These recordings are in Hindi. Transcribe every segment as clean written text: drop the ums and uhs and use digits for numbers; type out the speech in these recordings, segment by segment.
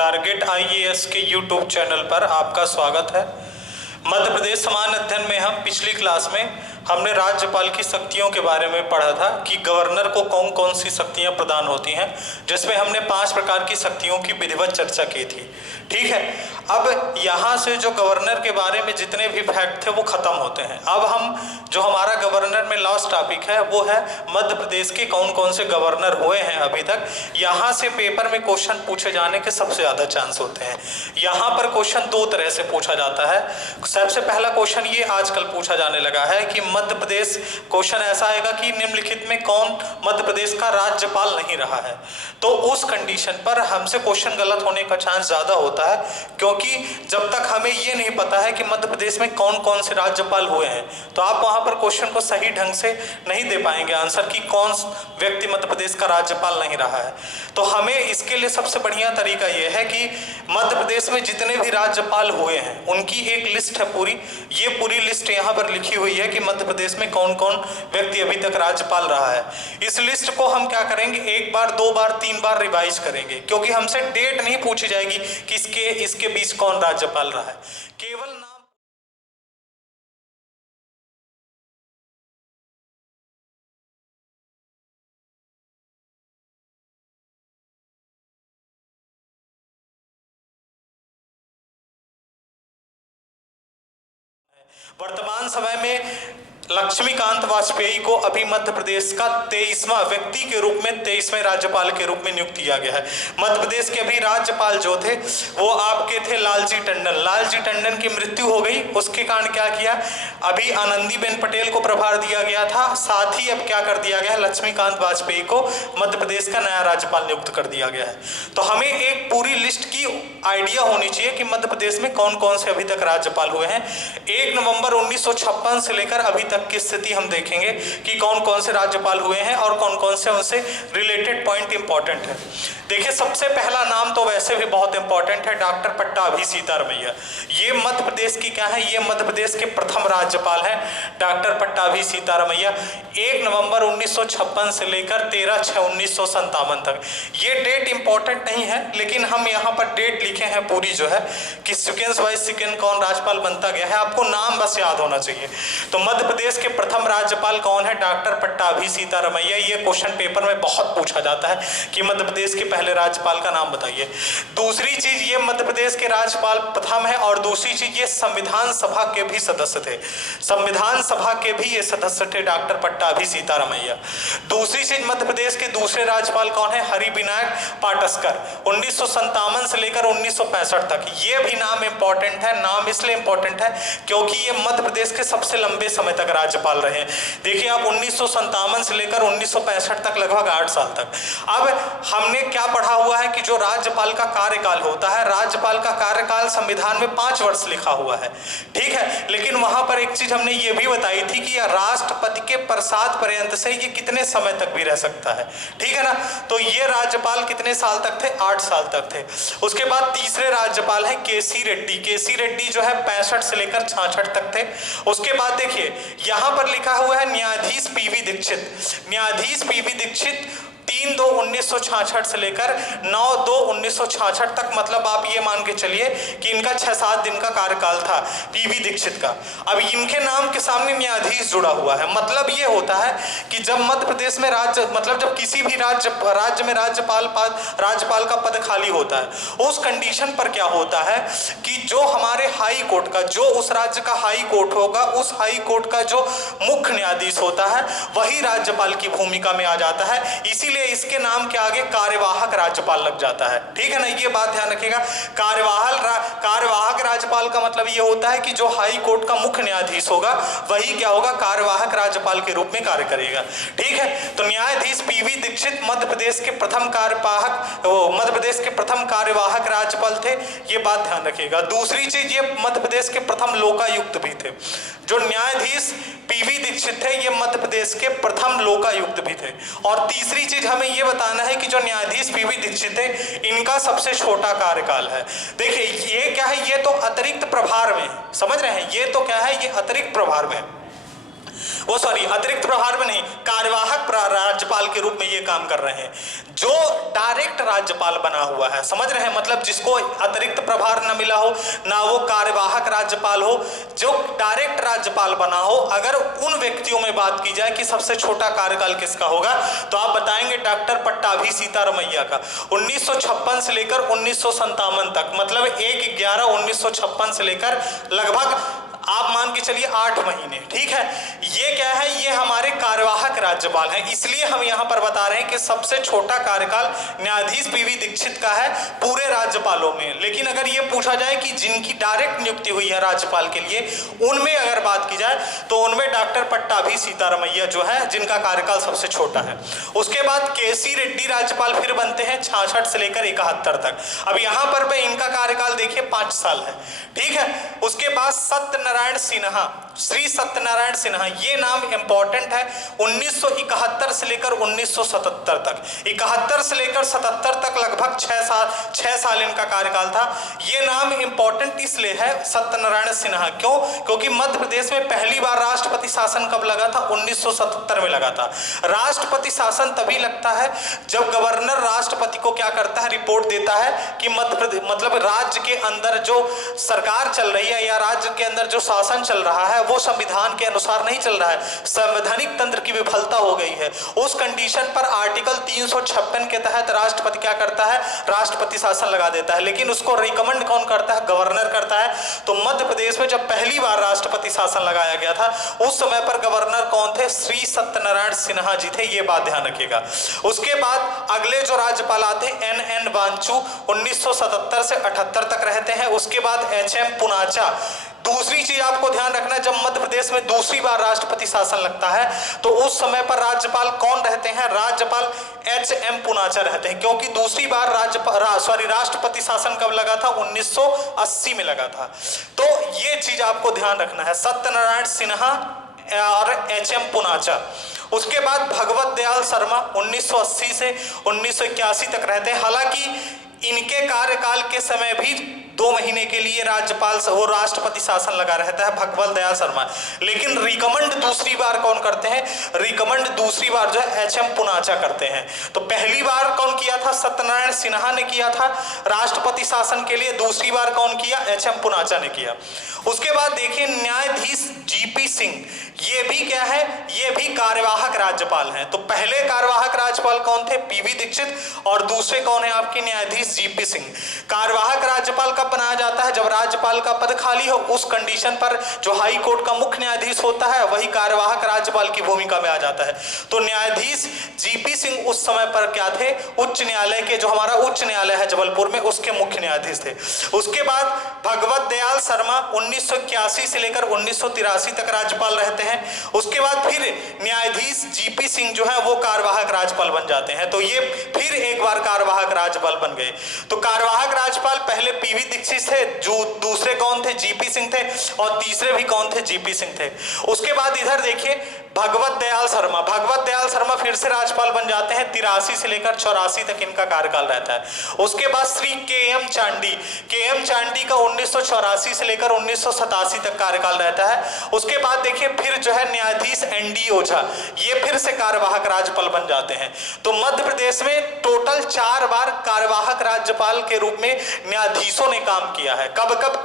टारगेट आईएएस के यूट्यूब चैनल पर आपका स्वागत है। मध्य प्रदेश समान अध्ययन में हम पिछली क्लास में हमने राज्यपाल की शक्तियों के बारे में पढ़ा था कि गवर्नर को कौन कौन सी शक्तियां प्रदान होती हैं, जिसमें हमने 5 प्रकार की शक्तियों की विधिवत चर्चा की थी। ठीक है, अब यहाँ से जो गवर्नर के बारे में जितने भी फैक्ट थे वो खत्म होते हैं। अब हम जो हमारा गवर्नर में लास्ट टॉपिक है वो है मध्य प्रदेश के कौन कौन से गवर्नर हुए हैं अभी तक। यहाँ से पेपर में क्वेश्चन पूछे जाने के सबसे ज़्यादा चांस होते हैं। यहाँ पर क्वेश्चन 2 तरह से पूछा जाता है। सबसे पहला क्वेश्चन ये आजकल पूछा जाने लगा है कि मध्य प्रदेश, क्वेश्चन ऐसा आएगा कि निम्नलिखित में कौन मध्य प्रदेश का राज्यपाल नहीं रहा है। तो उस कंडीशन पर हमसे क्वेश्चन गलत होने का चांस ज़्यादा होता है, क्योंकि जब तक हमें ये नहीं पता है कि मध्य प्रदेश में कौन कौन से राज्यपाल हुए हैं तो आप वहाँ पर क्वेश्चन को सही ढंग से नहीं दे पाएंगे आंसर कि कौन व्यक्ति मध्य प्रदेश का राज्यपाल नहीं रहा है। तो हमें इसके लिए सबसे बढ़िया तरीका ये है कि मध्य प्रदेश में जितने भी राज्यपाल हुए हैं उनकी एक लिस्ट है पूरी। ये पूरी लिस्ट यहाँ पर लिखी हुई है कि मध्य प्रदेश में कौन कौन व्यक्ति अभी तक राज्यपाल रहा है। इस लिस्ट को हम क्या करेंगे, 1 बार 2 बार 3 बार रिवाइज करेंगे, क्योंकि हमसे डेट नहीं पूछी जाएगी कि इसके बीच कौन राज्यपाल रहा है, केवल नाम। वर्तमान समय में लक्ष्मीकांत वाजपेयी को अभी मध्य प्रदेश का 23वां व्यक्ति के रूप में 23वें राज्यपाल के रूप में नियुक्त किया गया है। मध्य प्रदेश के अभी राज्यपाल जो थे वो आपके थे लालजी टंडन। लालजी टंडन की मृत्यु हो गई, उसके कारण क्या किया, अभी आनंदीबेन पटेल को प्रभार दिया गया था। साथ ही अब क्या कर दिया गया है, लक्ष्मीकांत वाजपेयी को मध्य प्रदेश का नया राज्यपाल नियुक्त कर दिया गया है। तो हमें एक पूरी लिस्ट की आइडिया होनी चाहिए कि मध्य प्रदेश में कौन कौन से अभी तक राज्यपाल हुए हैं। 1 नवंबर 1956 से लेकर अभी तक की स्थिति हम देखेंगे कि कौन कौन से राज्यपाल हुए हैं और कौन कौन से उनसे रिलेटेड पॉइंट इंपॉर्टेंट है। देखिए, सबसे पहला नाम तो वैसे भी बहुत इंपॉर्टेंट है, डॉक्टर पट्टाभी सीतारमैया। ये मध्य प्रदेश की क्या है, ये मध्य प्रदेश के प्रथम राज्यपाल हैं डॉक्टर पट्टाभी सीतारमैया। 1 नवंबर 1956 से लेकर 13/6/1957 तक। ये डेट इंपॉर्टेंट नहीं है, लेकिन हम यहाँ पर डेट लिखे हैं पूरी जो है कि सीक्वेंस वाइज सेकेंड कौन राज्यपाल बनता गया है, आपको नाम बस याद होना चाहिए। तो मध्य प्रदेश के प्रथम राज्यपाल कौन है, डॉक्टर पट्टाभी सीतारमैया। ये क्वेश्चन पेपर में बहुत पूछा जाता है कि मध्य प्रदेश के पहले राज्यपाल का नाम बताइए। दूसरी चीज, ये मध्य प्रदेश के राज्यपाल प्रथम है, और दूसरी चीज ये संविधान सभा के भी सदस्य थे। संविधान सभा के भी ये सदस्य थे डॉक्टर पट्टाभी सीतारमैया। दूसरी चीज, मध्य प्रदेश के दूसरे राज्यपाल कौन है, हरिविनायक पाटस्कर। 1957 से लेकर 1965 तक। ये भी नाम इंपॉर्टेंट है। नाम इसलिए इंपॉर्टेंट है क्योंकि ये मध्य प्रदेश के सबसे लंबे समय तक राज्यपाल रहे हैं। देखिए आप, 1957 से लेकर 1965 तक, लगभग 8 साल तक। अब हमने क्या पढ़ा हुआ है कि जो राज्यपाल का कार्यकाल होता है, राज्यपाल का कार्यकाल संविधान में 5 वर्ष लिखा हुआ है, ठीक है। लेकिन वहां पर एक चीज हमने ये भी बताई थी कि राष्ट्रपति के प्रसाद पर्यंत से ये कितने समय तक भी रह सकता है, ठीक है ना। तो ये राज्यपाल कितने साल तक थे, 8 साल तक थे। उसके बाद तीसरे राज्यपाल है केसी रेड्डी। केसी रेड्डी जो है 65 से लेकर 66 तक थे। उसके बाद देखिए यहां पर लिखा हुआ है न्यायाधीश पीवी दीक्षित। न्यायाधीश पीवी दीक्षित 3/2/1966 से लेकर 9/2/1966 तक, मतलब आप ये मान के चलिए कि इनका 6-7 दिन का कार्यकाल था पीवी दीक्षित का। अब इनके नाम के सामने न्यायाधीश जुड़ा हुआ है। मतलब ये होता है कि जब मध्य प्रदेश में जब किसी भी राज्य में राज्यपाल का पद खाली होता है, उस कंडीशन पर क्या होता है कि जो हमारे हाई कोर्ट का, जो उस राज्य का हाई कोर्ट होगा, उस हाई कोर्ट का जो मुख्य न्यायाधीश होता है वही राज्यपाल की भूमिका में आ जाता है। इसीलिए इसके नाम के आगे कार्यवाहक राज्यपाल लग जाता है, ठीक है ना। ये बात ध्यान रखिएगा। कार्यवाहक राज्यपाल का मतलब ये होता है कि जो हाई कोर्ट का मुख्य न्यायाधीश होगा वही क्या होगा, कार्यवाहक राज्यपाल के रूप में कार्य करेगा, ठीक है। तो न्यायाधीश पीवी दीक्षित मध्य प्रदेश के प्रथम कार्यवाहक राज्यपाल थे। ये बात ध्यान रखिएगा। दूसरी चीज, ये मध्य प्रदेश के प्रथम लोकायुक्त भी थे। जो न्यायाधीश पीवी दीक्षित थे ये मध्य प्रदेश के प्रथम लोकायुक्त भी थे। और तीसरी चीज हमें ये बताना है कि जो न्यायाधीश पीवी दीक्षित थे इनका सबसे छोटा कार्यकाल है। देखिए ये क्या है, ये तो अतिरिक्त प्रभार में, समझ रहे हैं, ये तो क्या है, ये अतिरिक्त प्रभार में। वो सॉरी अतिरिक्त प्रभार में नहीं, कार्यवाहक राज्यपाल के रूप में ये काम कर रहे हैं। जो डायरेक्ट राज्यपाल बना हुआ है, समझ रहे हैं, मतलब जिसको अतिरिक्त प्रभार न मिला हो, ना वो कार्यवाहक राज्यपाल हो, जो डायरेक्ट राज्यपाल बना हो, अगर उन व्यक्तियों में बात की जाए कि सबसे छोटा कार्यकाल किसका होगा, तो आप बताएंगे डॉक्टर पट्टाभी सीतारमैया का। 1956 से लेकर 1957 तक, मतलब 1/11/1956 से लेकर लगभग आप मान के चलिए 8 महीने, ठीक है। ये क्या है, ये हमारे कार्यवाहक राज्यपाल हैं, इसलिए हम यहां पर बता रहे हैं कि सबसे छोटा कार्यकाल न्यायाधीश पीवी दीक्षित का है पूरे राज्यपालों में। लेकिन अगर ये पूछा जाए कि जिनकी डायरेक्ट नियुक्ति हुई है राज्यपाल के लिए, उनमें अगर बात की जाए तो उनमें डॉक्टर पट्टाभी सीतारमैया जो है, जिनका कार्यकाल सबसे छोटा है। उसके बाद केसी रेड्डी राज्यपाल फिर बनते हैं 66 से लेकर 71 तक। अब यहां पर इनका कार्यकाल देखिए 5 साल है, ठीक है। उसके बाद सत्यनारायण सिन्हा, श्री सत्यनारायण सिन्हा, ये नाम इंपॉर्टेंट है। 1971 से लेकर 1977 तक, 71 से लेकर 77 तक लगभग 6 साल इनका कार्यकाल था। ये नाम इंपॉर्टेंट इसलिए है सत्यनारायण सिन्हा, क्यों? क्योंकि मध्य प्रदेश में पहली बार राष्ट्रपति शासन कब लगा था? 1977 में लगा था। राष्ट्रपति शासन तभी लगता है जब गवर्नर राष्ट्रपति को क्या करता है, रिपोर्ट देता है कि मतलब राज्य के अंदर जो सरकार चल रही है या राज्य के अंदर जो शासन चल रहा है वो संविधान के अनुसार नहीं चल रहा है, संवैधानिक तंत्र की विफलता हो गई है। उस कंडीशन पर आर्टिकल 356 के तहत राष्ट्रपति क्या करता है, राष्ट्रपति शासन लगा देता है। लेकिन उसको रिकमेंड कौन करता है? गवर्नर करता है। तो मध्य प्रदेश में जब पहली बार राष्ट्रपति शासन लगाया गया था, उस समय पर गवर्नर कौन थे? श्री सत्यनारायण सिन्हा जी थे, ये बात ध्यान रखिएगा। उसके बाद अगले जो राज्यपाल आते हैं NN वांचू, 1977 से 78 तक रहते हैं। उसके बाद HM पुनाचा। दूसरी चीज आपको ध्यान रखना, जब मध्य प्रदेश में दूसरी बार राष्ट्रपति शासन लगता है तो उस समय पर राज्यपाल कौन रहते हैं? राज्यपाल HM पुनाचा रहते हैं, क्योंकि दूसरी बार राष्ट्रपति शासन कब लगा था? 1980 में लगा था। तो ये चीज आपको ध्यान रखना है, सत्यनारायण सिन्हा और HM पुनाचा। उसके बाद भगवत दयाल शर्मा 1980 से 1981 तक रहते हैं। हालांकि इनके कार्यकाल के समय भी 2 महीने के लिए राज्यपाल वो राष्ट्रपति शासन लगा रहता है, भगवत दयाल शर्मा। लेकिन रिकमेंड दूसरी बार कौन करते हैं? रिकमेंड दूसरी बार जो है HM पुनाचा करते हैं। तो पहली बार कौन किया था? सत्यनारायण सिन्हा ने किया था राष्ट्रपति शासन के लिए। दूसरी बार कौन किया? HM पुनाचा ने किया। उसके बाद देखिए न्यायाधीश GP सिंह, ये भी क्या है? ये भी कार्यवाहक राज्यपाल हैं। तो पहले कार्यवाहक राज्यपाल कौन थे? PV दीक्षित, और दूसरे कौन है आपके? न्यायाधीश GP सिंह। कार्यवाहक राज्यपाल कब बनाया जाता है? जब राज्यपाल का पद खाली हो। उस कंडीशन पर जो हाई कोर्ट का मुख्य न्यायाधीश होता है वही कार्यवाहक राज्यपाल की भूमिका में आ जाता है। तो न्यायाधीश GP सिंह उस समय पर क्या थे? उच्च न्यायालय के, जो हमारा उच्च न्यायालय है जबलपुर में, उसके मुख्य न्यायाधीश थे। उसके बाद भगवत दयाल शर्मा 1981 से लेकर 1983 तक राज्यपाल रहते हैं। उसके बाद फिर न्यायाधीश GP सिंह जो है वो कार्यवाहक राज्यपाल बन जाते हैं। तो ये फिर एक बार कार्यवाहक राज्यपाल बन गए। तो कार्यवाहक राज्यपाल पहले PV दीक्षित थे, जो दूसरे कौन थे? GP सिंह थे, और तीसरे भी कौन थे? GP सिंह थे। उसके बाद इधर देखिए भगवत दयाल शर्मा, भगवत दयाल शर्मा फिर से राज्यपाल बन जाते हैं। 83 से लेकर 84 तक इनका कार्यकाल रहता है। उसके बाद श्री KM चांडी, KM चांडी का 1984 से लेकर 1987 तक कार्यकाल रहता है। उसके बाद देखिए फिर जो है न्यायाधीश ND ओझा, ये फिर से कार्यवाहक राज्यपाल बन जाते हैं। तो मध्य प्रदेश में टोटल 4 बार कार्यवाहक राज्यपाल के रूप में न्यायाधीशों ने काम किया है। कब कब?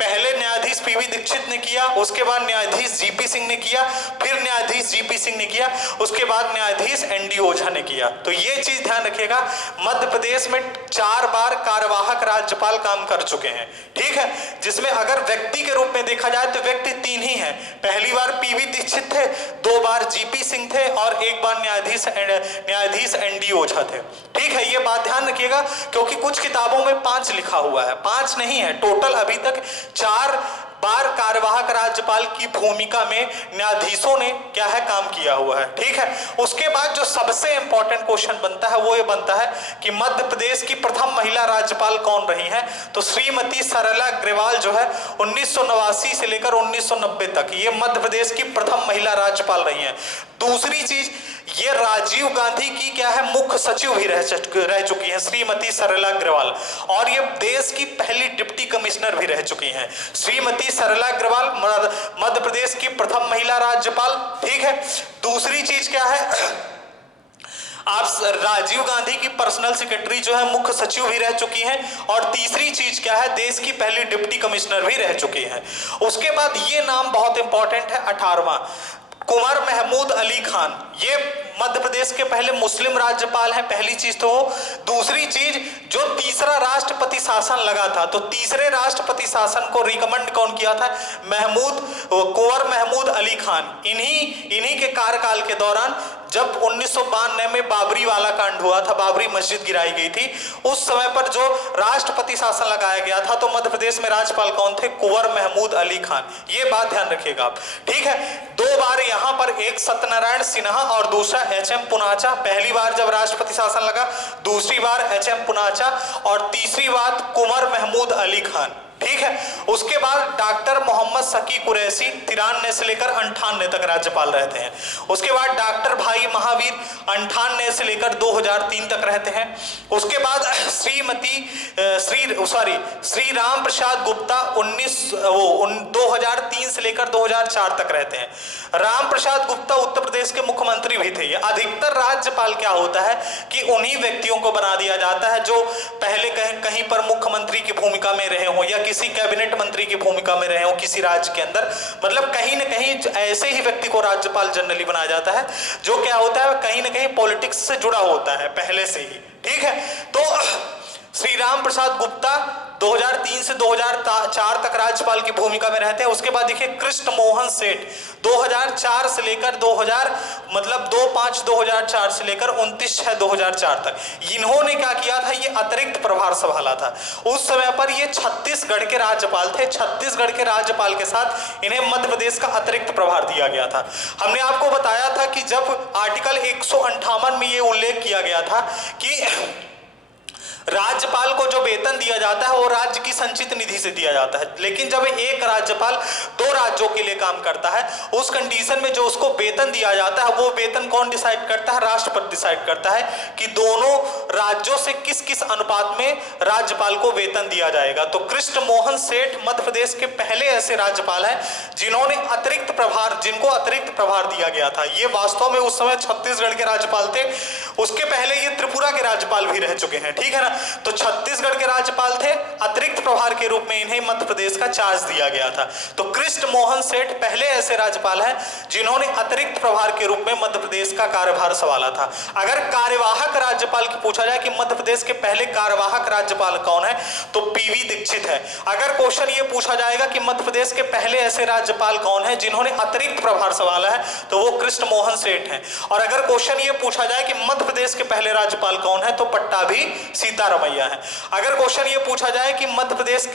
पहले न्यायाधीश PV दीक्षित ने किया, उसके बाद न्यायाधीश GP सिंह ने किया, फिर न्यायाधीश GP सिंह ने किया, उसके बाद न्यायाधीश ND ओझा ने किया। तो ये चीज ध्यान रखिएगा, मध्य प्रदेश में 4 बार कार्यवाहक राज्यपाल काम कर चुके हैं, ठीक है। जिसमें अगर व्यक्ति के रूप में देखा जाए तो व्यक्ति 3 ही हैं। पहली बार PV दीक्षित थे, 2 बार GP सिंह थे, और 1 बार न्यायाधीश ND ओझा थे, ठीक है। ये बात ध्यान रखिएगा, क्योंकि कुछ किताबों में 5 लिखा हुआ है, 5 नहीं है। टोटल अभी तक 4 बार कार्यवाहक राज्यपाल की भूमिका में न्यायाधीशों ने क्या है? काम किया हुआ है, ठीक है। उसके बाद जो सबसे इंपॉर्टेंट क्वेश्चन बनता है वो ये बनता है कि मध्य प्रदेश की प्रथम महिला राज्यपाल कौन रही हैं? तो श्रीमती सरला अग्रवाल जो है 1989 से लेकर 1990 तक ये मध्य प्रदेश की प्रथम महिला राज्यपाल रही हैं। दूसरी चीज, ये राजीव गांधी की क्या है? मुख्य सचिव भी रह चुकी हैं श्रीमती सरला अग्रवाल, और ये देश की पहली डिप्टी कमिश्नर भी रह चुकी हैं। श्रीमती सरला अग्रवाल मध्य प्रदेश की प्रथम महिला राज्यपाल। ठीक है, दूसरी चीज क्या है, आप राजीव गांधी की पर्सनल सेक्रेटरी जो है मुख्य सचिव भी रह चुकी हैं। और तीसरी चीज क्या है, देश की पहली डिप्टी कमिश्नर भी रह चुकी हैं। उसके बाद ये नाम बहुत इंपॉर्टेंट है, 18वां, कुंवर महमूद अली खान। ये मध्य प्रदेश के पहले मुस्लिम राज्यपाल हैं, पहली चीज तो। दूसरी चीज, जो तीसरा राष्ट्रपति शासन लगा था, तो तीसरे राष्ट्रपति शासन को रिकमेंड कौन किया था, कुंवर महमूद अली खान। इन्हीं के कार्यकाल के दौरान जब 1992 में बाबरी वाला कांड हुआ था, बाबरी मस्जिद गिराई गई थी, उस समय पर जो राष्ट्रपति शासन लगाया गया था, तो मध्य प्रदेश में राज्यपाल कौन थे, कुंवर महमूद अली खान। ये बात ध्यान रखिएगा आप। ठीक है, 2 बार यहां पर, एक सत्यनारायण सिन्हा और दूसरा एच.एम. पुनाचा। पहली बार जब राष्ट्रपति शासन लगा, दूसरी बार एच.एम. पुनाचा और तीसरी बार कुंवर महमूद अली खान। ठीक है, उसके बाद डॉक्टर मोहम्मद शकी कुरैशी 93 से लेकर 98 तक राज्यपाल रहते हैं। उसके बाद डॉक्टर भाई महावीर 98 से लेकर 2003 तक रहते हैं। उसके बाद श्री राम प्रसाद गुप्ता 2003 से लेकर 2004 तक रहते हैं। राम प्रसाद गुप्ता उत्तर प्रदेश के मुख्यमंत्री भी थे। अधिकतर राज्यपाल क्या होता है कि उन्हीं व्यक्तियों को बना दिया जाता है जो पहले कहीं पर मुख्यमंत्री की भूमिका में रहे हो या किसी कैबिनेट मंत्री की भूमिका में रहे हो किसी राज्य के अंदर। मतलब कहीं ना कहीं ऐसे ही व्यक्ति को राज्यपाल जनरली बनाया जाता है जो क्या होता है, कहीं ना कहीं पॉलिटिक्स से जुड़ा होता है पहले से ही। ठीक है, तो श्री राम प्रसाद गुप्ता 2003 से 2004 तक राज्यपाल की भूमिका में रहते हैं। उसके बाद देखिए कृष्ण मोहन सेठ 2004 से लेकर 2-5-2004 से लेकर 29/6/2004 तक। इन्होंने क्या किया था, ये अतिरिक्त प्रभार संभाला था। उस समय पर ये छत्तीसगढ़ के राज्यपाल थे। छत्तीसगढ़ के राज्यपाल के साथ इन्हें मध्य प्रदेश का अतिरिक्त प्रभार दिया गया था। हमने आपको बताया था कि जब आर्टिकल 158 में ये उल्लेख किया गया था कि राज्यपाल को जो वेतन दिया जाता है वो राज्य की संचित निधि से दिया जाता है, लेकिन जब एक राज्यपाल 2 राज्यों के लिए काम करता है, उस कंडीशन में जो उसको वेतन दिया जाता है वो वेतन कौन डिसाइड करता है, राष्ट्रपति डिसाइड करता है कि दोनों राज्यों से किस किस अनुपात में राज्यपाल को वेतन दिया जाएगा। तो कृष्ण मोहन सेठ मध्य प्रदेश के पहले ऐसे राज्यपाल हैं जिनको अतिरिक्त प्रभार दिया गया था। ये वास्तव में उस समय छत्तीसगढ़ के राज्यपाल थे। उसके पहले ये त्रिपुरा के राज्यपाल भी रह चुके हैं। ठीक है ना, तो छत्तीसगढ़ के राज्यपाल थे, अतिरिक्त प्रभार के रूप में इन्हें मध्य प्रदेश का चार्ज दिया गया था। तो कृष्ण मोहन सेठ पहले ऐसे राज्यपाल हैं जिन्होंने अतिरिक्त प्रभार के रूप में मध्य प्रदेश का कार्यभार संभाला था। अगर कार्यवाहक राज्यपाल की पूछा जाए कि मध्य प्रदेश के पहले कार्यवाहक राज्यपाल कौन है, तो पीवी दीक्षित है। अगर क्वेश्चन ये पूछा जाएगा कि मध्य प्रदेश के पहले ऐसे राज्यपाल कौन है जिन्होंने अतिरिक्त प्रभार संभाला है, तो वो कृष्ण मोहन सेठ हैं। और अगर क्वेश्चन ये पूछा जाए कि मध्य प्रदेश के पहले राज्यपाल कौन है, तो पट्टाभी सीतारमैया है। अगर क्वेश्चन ये पूछा जाए कि मध्य प्रदेश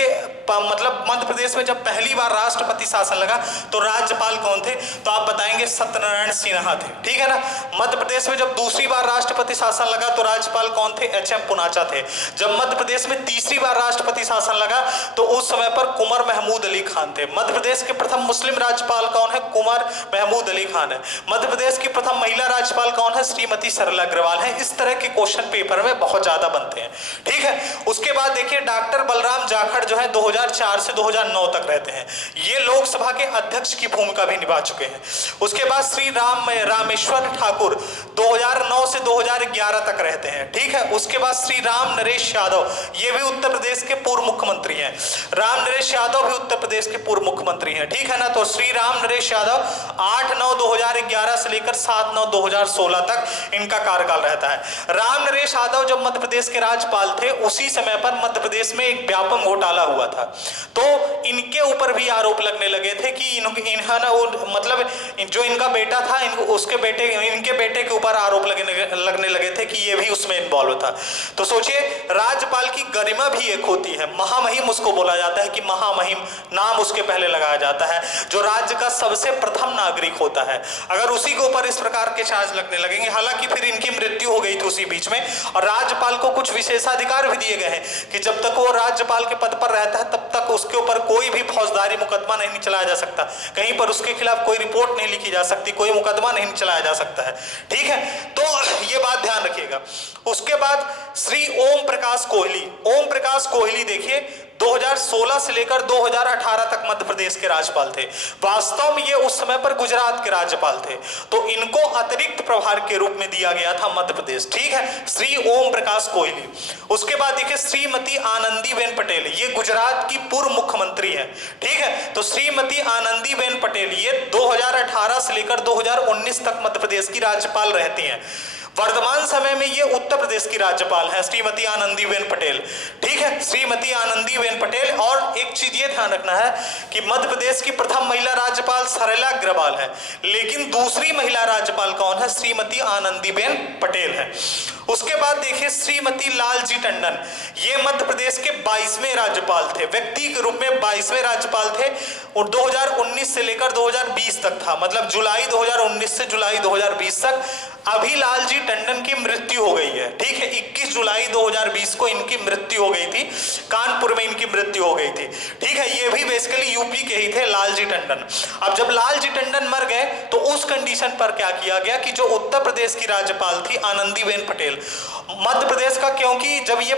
में जब पहली बार राष्ट्रपति शासन लगा तो राज्यपाल कौन थे, तो आप बताएंगे सत्यनारायण सिन्हा थे। ठीक है ना। मध्य प्रदेश में जब दूसरी बार राष्ट्रपति शासन लगा तो राज्यपाल कौन थे, एच.एम. पुनाचा थे। जब मध्य प्रदेश में तीसरी बार राष्ट्रपति शासन लगा तो उस समय पर कुंवर महमूद अली खान थे। मध्य प्रदेश के प्रथम मुस्लिम राज्यपाल कौन है, कुंवर महमूद अली खान है। मध्य प्रदेश की प्रथम महिला राज्यपाल कौन है, श्रीमती सरला अग्रवाल है। इस तरह के क्वेश्चन पेपर में बहुत ज्यादा बनते हैं। ठीक है, उसके बाद देखिए डॉक्टर बलराम जाखड़ जो है 2004 से 2009 तक रहते हैं। ये लोकसभा के अध्यक्ष की भूमिका भी निभा चुके हैं। उसके बाद श्री रामेश्वर ठाकुर 2009 से 2011 तक रहते हैं। ठीक है, उसके बाद श्री राम नरेश यादव, ये भी उत्तर प्रदेश के पूर्व मुख्यमंत्री हैं। राम नरेश यादव भी उत्तर प्रदेश के पूर्व मुख्यमंत्री हैं। ठीक है ना। तो श्री राम नरेश यादव 8/9/2011 से लेकर 7/9/2016 तक इनका कार्यकाल रहता है। राम नरेश यादव जब मध्य प्रदेश के राज्यपाल थे उसी समय पर मध्य प्रदेश में एक व्यापम घोटाला हुआ था, तो इनके ऊपर भी आरोप लगने लगे थे कि जो इनका बेटा था इनके बेटे के ऊपर आरोप लगने लगे थे कि ये भी उसमें इन्वॉल्व था। तो सोचिए, राज्यपाल की गरिमा भी एक होती है, महामहिम उसको बोला जाता है कि महामहिम नाम उसके पहले लगाया जाता है, जो राज्य का सबसे प्रथम नागरिक होता है। अगर उसी के ऊपर इस प्रकार के चार्ज लगने लगेंगे, हालांकि फिर इनकी मृत्यु हो गई थी उसी बीच में, और राज्यपाल को कुछ विशेषाधिकार भी दिए गए हैं कि जब तक वो राज्यपाल के पद पर रहता है तब तक उसके ऊपर कोई भी फौजदारी मुकदमा नहीं चलाया जा सकता, कहीं पर उसके खिलाफ कोई रिपोर्ट नहीं लिखी जा सकती, कोई मुकदमा नहीं चलाया जा सकता है। ठीक है, तो ये बात ध्यान रखिएगा। उसके बाद श्री ओम प्रकाश कोहली देखिए 2016 से लेकर 2018 तक मध्य प्रदेश प्रदेश के राज्यपाल थे। वास्तव में ये उस समय पर गुजरात के राज्यपाल थे, तो इनको अतिरिक्त प्रभार के रूप में दिया गया था मध्य प्रदेश। ठीक है, श्री ओम प्रकाश कोहली। उसके बाद देखिए श्रीमती आनंदीबेन पटेल, ये गुजरात की पूर्व मुख्यमंत्री है। ठीक है, तो श्रीमती आनंदीबेन पटेल ये 2018 से लेकर 2019 तक मध्य प्रदेश की राज्यपाल रहती हैं। वर्तमान समय में ये उत्तर प्रदेश की राज्यपाल है श्रीमती आनंदीबेन पटेल। ठीक है, श्रीमती आनंदीबेन पटेल। और एक चीज ये ध्यान रखना है कि मध्य प्रदेश की प्रथम महिला राज्यपाल सरला अग्रवाल है, लेकिन दूसरी महिला राज्यपाल कौन है? श्रीमती आनंदीबेन पटेल है। उसके बाद देखिए श्रीमती लालजी टंडन, ये मध्य प्रदेश के 22वें राज्यपाल थे, व्यक्ति के रूप में 22वें राज्यपाल थे और 2019 से लेकर 2020 तक था, मतलब जुलाई 2019 से जुलाई 2020 तक। अभी लालजी टंडन की मृत्यु हो गई है। ठीक है, 21 जुलाई 2020 को इनकी मृत्यु हो गई थी, कानपुर में इनकी मृत्यु हो गई थी। ठीक है, ये भी बेसिकली यूपी के ही थे लालजी टंडन। अब जब लालजी टंडन मर गए तो उस कंडीशन पर क्या किया गया कि जो उत्तर प्रदेश की राज्यपाल थी आनंदीबेन पटेल, मध्य प्रदेश का, क्योंकि जब ये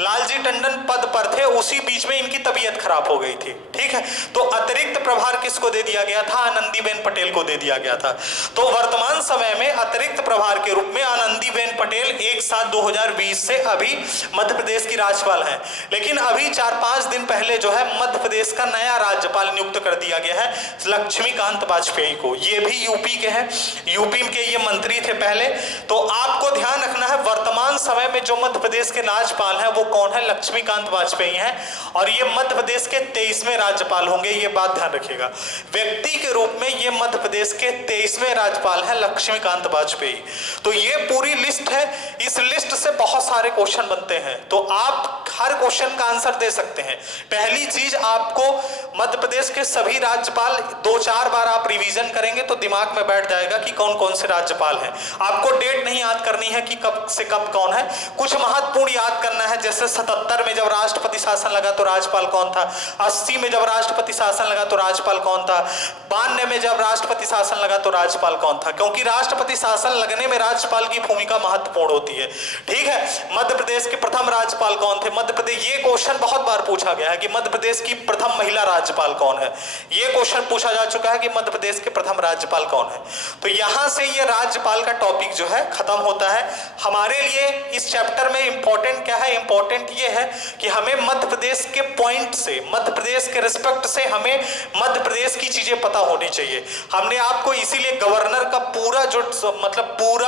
लालजी टंडन पद पर थे उसी बीच में इनकी तबीयत खराब हो गई थी। ठीक है, तो अतिरिक्त प्रभार किसको दे दिया गया था? आनंदीबेन पटेल को दे दिया गया था। तो वर्तमान समय में अतिरिक्त प्रभार के रूप में आनंदीबेन पटेल 1/7/2020 से अभी मध्य प्रदेश की राज्यपाल हैं। लेकिन अभी 4-5 दिन पहले जो है मध्य प्रदेश का नया राज्यपाल नियुक्त कर दिया गया है लक्ष्मीकांत वाजपेयी को। ये भी यूपी के हैं, यूपी के ये मंत्री थे पहले। तो आपको ध्यान रखना है वर्तमान समय में जो मध्य प्रदेश के राज्यपाल हैं वो कौन है? लक्ष्मीकांत वाजपेयी हैं, और ये मध्य प्रदेश के 23वें राज्यपाल होंगे, ये बात ध्यान रखिएगा। व्यक्ति के रूप में ये मध्य प्रदेश के 23वें राज्यपाल हैं लक्ष्मीकांत वाजपेयी। तो ये पूरी लिस्ट है, इस लिस्ट से बहुत सारे क्वेश्चन बनते हैं, तो आप हर क्वेश्चन का आंसर दे सकते हैं। पहली चीज, आपको मध्य प्रदेश के सभी राज्यपाल 2-4 बार आप रिवीजन करेंगे तो दिमाग में बैठ जाएगा कि कौन कौन से राज्यपाल हैं। आपको डेट नहीं याद करनी है कि कब से कब कौन है, कुछ महत्वपूर्ण याद करना है। जैसे 77 में जब राष्ट्रपति शासन लगा तो राज्यपाल कौन था, 80 में जब राष्ट्रपति शासन लगा तो राज्यपाल कौन था, 92 में जब राष्ट्रपति शासन लगा तो राज्यपाल कौन था, क्योंकि राष्ट्रपति शासन लगने में राज्यपाल की भूमिका महत्वपूर्ण होती है। ठीक है, मध्य प्रदेश के प्रथम राज्यपाल कौन थे? मध्य प्रदेश, ये क्वेश्चन बहुत बार पूछा गया है कि मध्य प्रदेश की प्रथम महिला राज्यपाल कौन है। ये क्वेश्चन पूछा जा चुका है कि मध्य प्रदेश के प्रथम राज्यपाल कौन है। तो यहां से ये राज्यपाल का टॉपिक जो है खत्म होता है। हमारे लिए इस चैप्टर में इंपॉर्टेंट क्या है? इंपॉर्टेंट ये है कि हमें मध्य प्रदेश के पॉइंट से, मध्य प्रदेश के रिस्पेक्ट से हमें मध्य प्रदेश की चीजें पता होनी चाहिए। हमने आपको इसीलिए गवर्नर का पूरा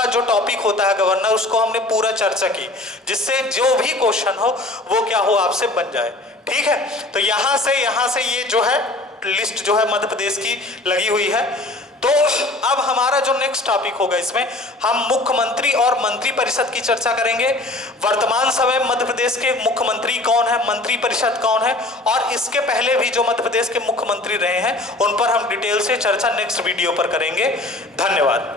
जो टॉपिक होता है गवर्नर, उसको हमने पूरा चर्चा की, जिससे जो भी क्वेश्चन हो वो क्या हो, आपसे बन जाए। ठीक है, तो यहां से ये जो है लिस्ट जो है मध्य प्रदेश की लगी हुई है। तो अब हमारा जो नेक्स्ट टॉपिक होगा, इसमें हम मुख्यमंत्री और मंत्री परिषद की चर्चा करेंगे। वर्तमान समय मध्य प्रदेश के मुख्यमंत्री कौन है, मंत्री परिषद कौन है, और इसके पहले भी जो मध्य प्रदेश के मुख्यमंत्री रहे हैं उन पर हम डिटेल से चर्चा नेक्स्ट वीडियो पर करेंगे। धन्यवाद।